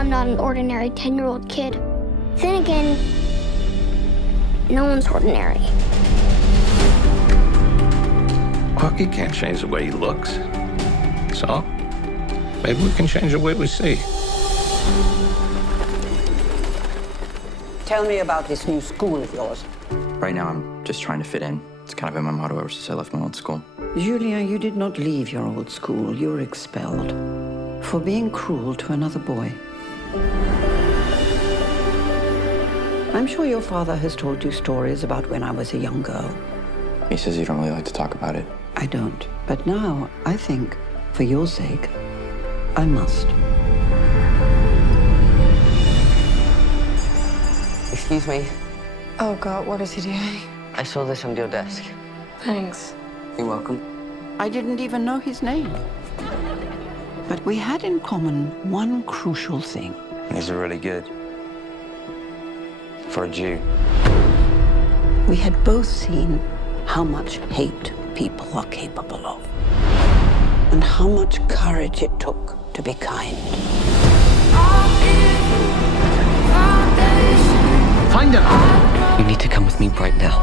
I'm not an ordinary 10-year-old kid. Then again, no one's ordinary. Well, he can't change the way he looks. So, maybe we can change the way we see. Tell me about this new school of yours. Right now, I'm just trying to fit in. It's kind of been my motto ever since I left my old school. Julia, you did not leave your old school. You were expelled for being cruel to another boy. I'm sure your father has told you stories about when I was a young girl. He says you don't really like to talk about it. I don't. But now, I think, for your sake, I must. Excuse me. Oh, God, what is he doing? I saw this on your desk. Thanks. You're welcome. I didn't even know his name. But we had in common one crucial thing. These are really good. For a Jew. We had both seen how much hate people are capable of, and how much courage it took to be kind. Find him! You need to come with me right now.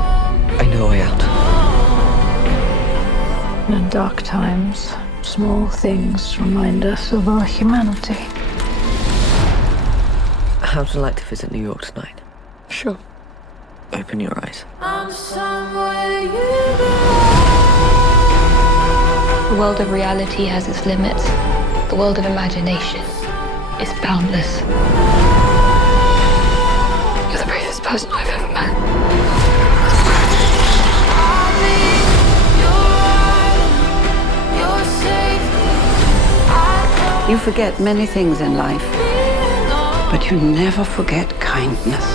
I know a way out. In dark times, small things remind us of our humanity. How'd you like to visit New York tonight? Sure. Open your eyes. The world of reality has its limits. The world of imagination is boundless. You're the bravest person I've ever met. You forget many things in life, but you never forget kindness.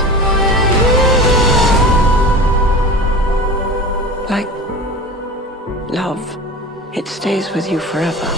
Like love, it stays with you forever.